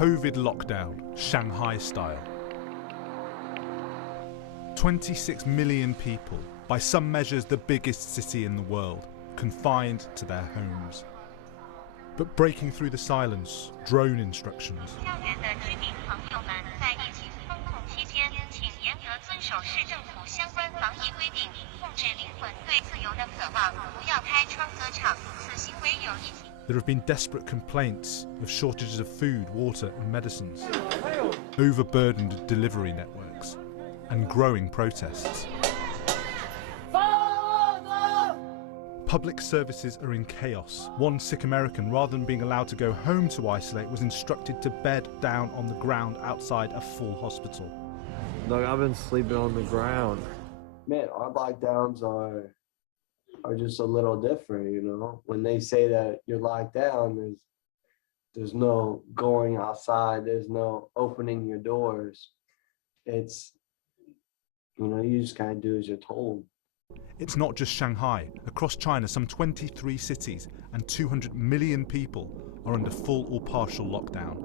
COVID lockdown, Shanghai style. 26 million people, by some measures the biggest city in the world, confined to their homes. But breaking through the silence, drone instructions. There have been desperate complaints of shortages of food, water and medicines, overburdened delivery networks, and growing protests. Public services are in chaos. One sick American, rather than being allowed to go home to isolate, was instructed to bed down on the ground outside a full hospital. Look, I've been sleeping on the ground. Man, our lockdowns are just a little different, you know. When they say that you're locked down, there's no going outside, there's no opening your doors. It's, you know, you just kind of do as you're told. It's not just Shanghai. Across China, some 23 cities and 200 million people are under full or partial lockdown.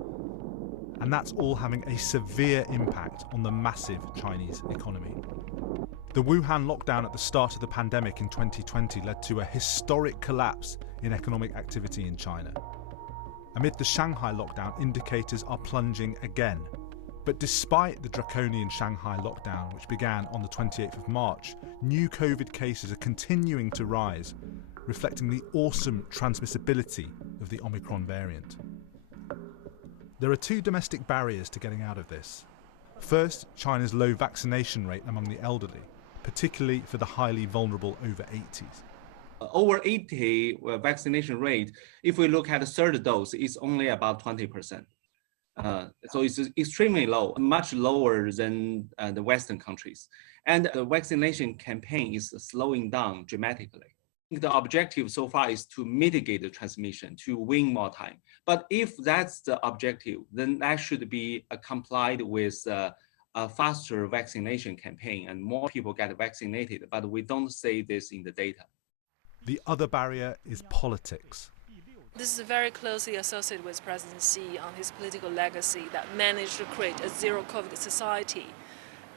And that's all having a severe impact on the massive Chinese economy. The Wuhan lockdown at the start of the pandemic in 2020 led to a historic collapse in economic activity in China. Amid the Shanghai lockdown, indicators are plunging again. But despite the draconian Shanghai lockdown, which began on the 28th of March, new COVID cases are continuing to rise, reflecting the awesome transmissibility of the Omicron variant. There are two domestic barriers to getting out of this. First, China's low vaccination rate among the elderly, particularly for the highly vulnerable over 80s. Over 80 vaccination rate, if we look at the third dose, it's only about 20%. So it's extremely low, much lower than the Western countries. And the vaccination campaign is slowing down dramatically. The objective so far is to mitigate the transmission, to win more time. But if that's the objective, then that should be complied with a faster vaccination campaign and more people get vaccinated. But we don't say this in the data. The other barrier is politics. This is very closely associated with President Xi on his political legacy that managed to create a zero-COVID society.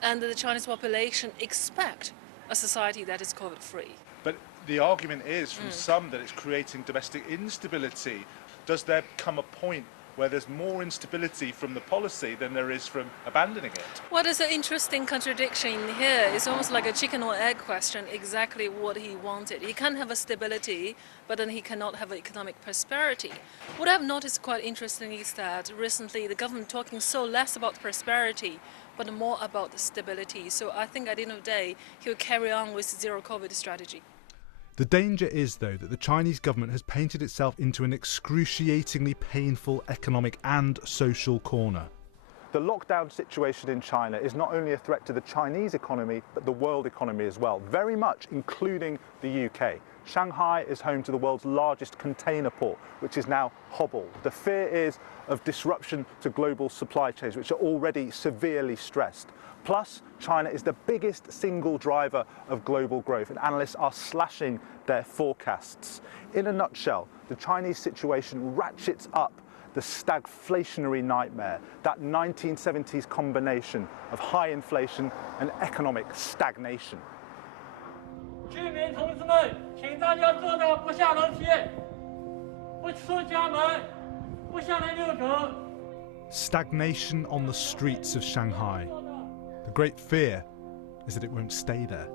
And the Chinese population expect a society that is COVID-free. But the argument is from some that it's creating domestic instability. Does there come a point where there's more instability from the policy than there is from abandoning it? What is an interesting contradiction here? It's almost like a chicken or egg question, exactly what he wanted. He can't have a stability, but then he cannot have economic prosperity. What I've noticed quite interesting is that recently the government talking so less about prosperity, but more about the stability. So I think at the end of the day, he'll carry on with zero COVID strategy. The danger is, though, that the Chinese government has painted itself into an excruciatingly painful economic and social corner. The lockdown situation in China is not only a threat to the Chinese economy, but the world economy as well, very much including the UK. Shanghai is home to the world's largest container port, which is now hobbled. The fear is of disruption to global supply chains, which are already severely stressed. Plus, China is the biggest single driver of global growth, and analysts are slashing their forecasts. In a nutshell, the Chinese situation ratchets up the stagflationary nightmare, that 1970s combination of high inflation and economic stagnation. Stagnation on the streets of Shanghai. The great fear is that it won't stay there.